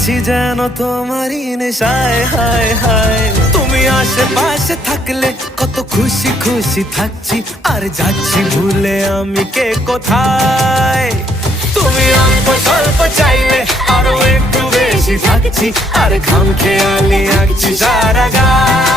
আছি যেন তোমারই নেশায়, হায় হায়। তুমি আশেপাশে থাকলে কত খুশি খুশি থাকছি, আর যাচ্ছি ভুলে আমি কে কোথায়। তুমি অল্প স্বল্প চাইলে আরো একটু বেশি থাকছি, আর খামখেয়ালি আঁকছি সারা গায়।